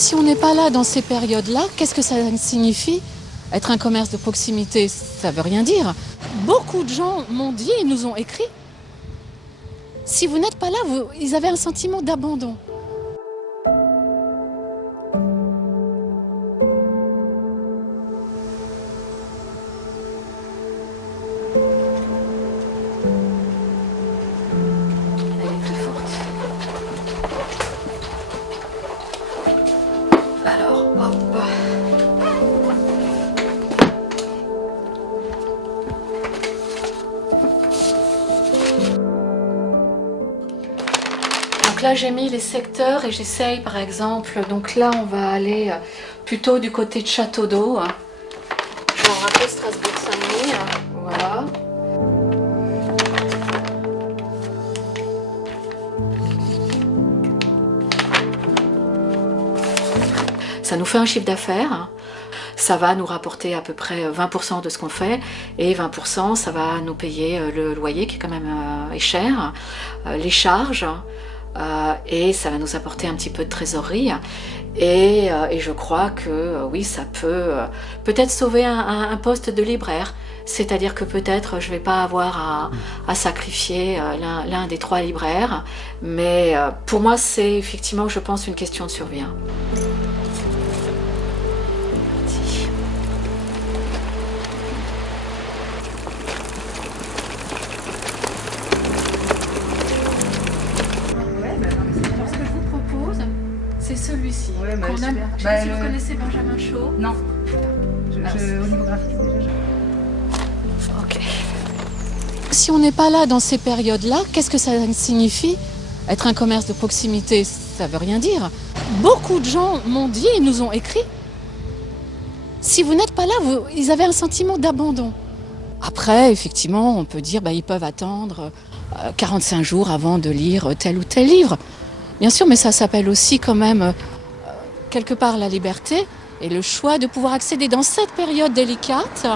Si on n'est pas là dans ces périodes-là, qu'est-ce que ça signifie? Être un commerce de proximité, ça ne veut rien dire. Beaucoup de gens m'ont dit et nous ont écrit, si vous n'êtes pas là, ils avaient un sentiment d'abandon. Elle est plus forte. Alors, hop. Donc là j'ai mis les secteurs et j'essaye par exemple, donc là on va aller plutôt du côté de Château d'Eau, genre un peu Strasbourg-Saint-Denis, voilà. Ça nous fait un chiffre d'affaires, ça va nous rapporter à peu près 20% de ce qu'on fait et 20% ça va nous payer le loyer qui est quand même est cher, les charges. Et ça va nous apporter un petit peu de trésorerie et je crois que oui, ça peut peut-être sauver un poste de libraire, c'est-à-dire que peut-être je vais pas avoir à sacrifier l'un des 3 libraires, mais pour moi c'est effectivement, je pense, une question de survie. C'est celui-ci. Ouais, qu'on super. aime. Je sais pas si vous connaissez Benjamin Shaw. Non. Au niveau graphique déjà. Ok. Si on n'est pas là dans ces périodes-là, qu'est-ce que ça signifie? Être un commerce de proximité, ça ne veut rien dire. Beaucoup de gens m'ont dit et nous ont écrit, si vous n'êtes pas là, ils avaient un sentiment d'abandon. Après, effectivement, on peut dire ils peuvent attendre 45 jours avant de lire tel ou tel livre. Bien sûr, mais ça s'appelle aussi quand même quelque part la liberté et le choix de pouvoir accéder dans cette période délicate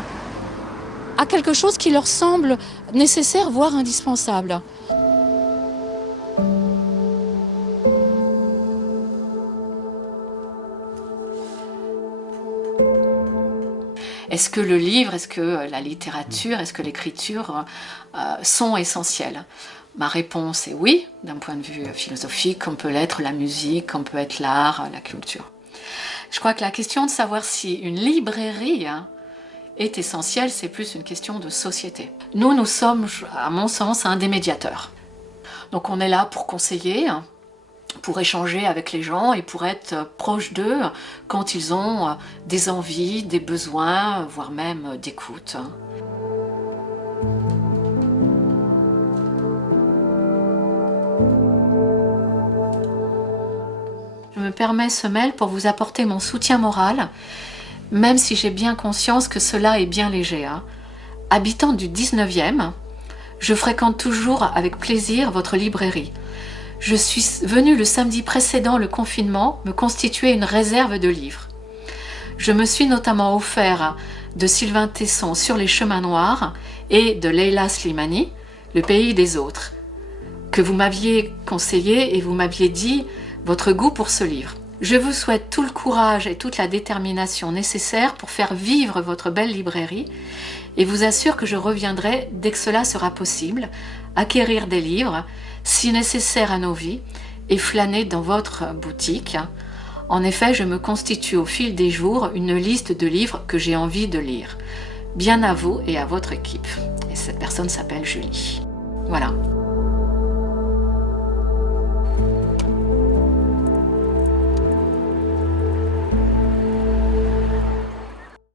à quelque chose qui leur semble nécessaire, voire indispensable. Est-ce que le livre, est-ce que la littérature, est-ce que l'écriture sont essentielles? Ma réponse est oui, d'un point de vue philosophique, comme peut l'être la musique, comme peut être l'art, la culture. Je crois que la question de savoir si une librairie est essentielle, c'est plus une question de société. Nous sommes, à mon sens, un des médiateurs. Donc on est là pour conseiller, pour échanger avec les gens et pour être proche d'eux quand ils ont des envies, des besoins, voire même d'écoute. Je me permets ce mail pour vous apporter mon soutien moral, même si j'ai bien conscience que cela est bien léger. Habitant du 19e, je fréquente toujours avec plaisir votre librairie. Je suis venue le samedi précédent le confinement me constituer une réserve de livres. Je me suis notamment offert de Sylvain Tesson Sur les chemins noirs et de Leila Slimani, Le pays des autres, que vous m'aviez conseillé et vous m'aviez dit votre goût pour ce livre. Je vous souhaite tout le courage et toute la détermination nécessaires pour faire vivre votre belle librairie et vous assure que je reviendrai dès que cela sera possible, acquérir des livres, si nécessaire à nos vies, et flâner dans votre boutique. En effet, je me constitue au fil des jours une liste de livres que j'ai envie de lire. Bien à vous et à votre équipe. Et cette personne s'appelle Julie. Voilà.